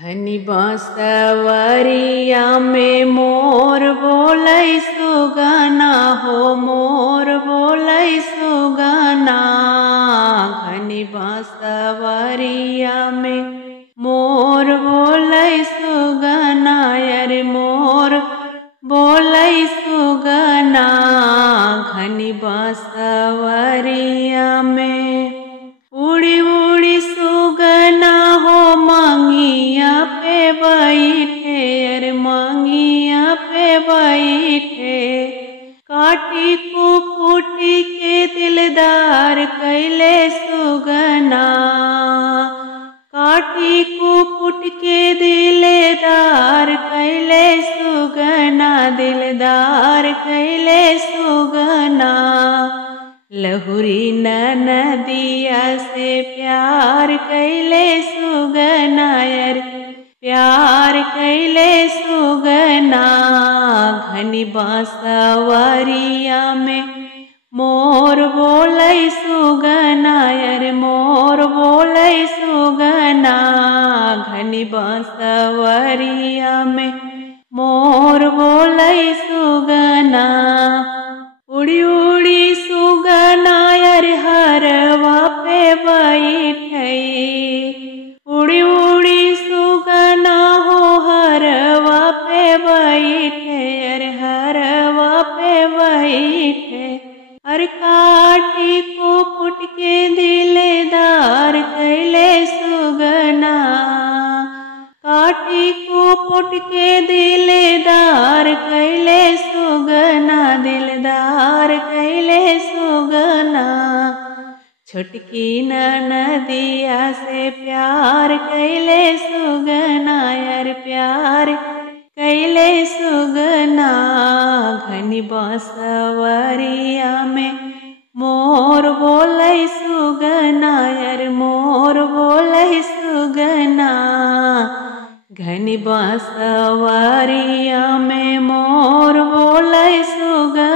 घनी बांसवरिया में मोर बोलै सुगना हो, मोर बोलै सुगना। घनी बांसवरिया में मोर बोलै सुगना, अरे मोर बोलै सुगना। घनी बांसवरिया में उड़ी उड़ी सुगना हो, मंगिया पे बैठे, अरे मंगिया पे बैठे। काटी कुपुटी के दिलदार कैले सुगना, काटी कुपुट के दिलदार कैले सुगना, दिलदार कैले सुगना। लहुरी नदिया से प्यार कैले सुगना, अरे प्यार कैले सुगना। घनी बांसवरिया में मोर बोलै सुगना, अरे मोर बोलै सुगना। घनी बांसवरिया में मोर बोलै सुगना। उड़ी उड़ी सुगना अरे हरवा पे बैठे, उड़ी उड़ी सुगना हो हरवा पे बैठे, अरे हरवा पे बैठे। अरे काटी कुपुट के दिलदार कैले सुगना, काटी कुपुट के दिलदार कैले सुगना, दिलदार कैले सुगना। छोटकी नदिया से प्यार कैले सुगना, यार प्यार कैले सुगना। घनी बांसवरिया में मोर बोलै सुगना, यार मोर बोलै सुगना। घनी बांसवरिया में मोर बोलै सुगना।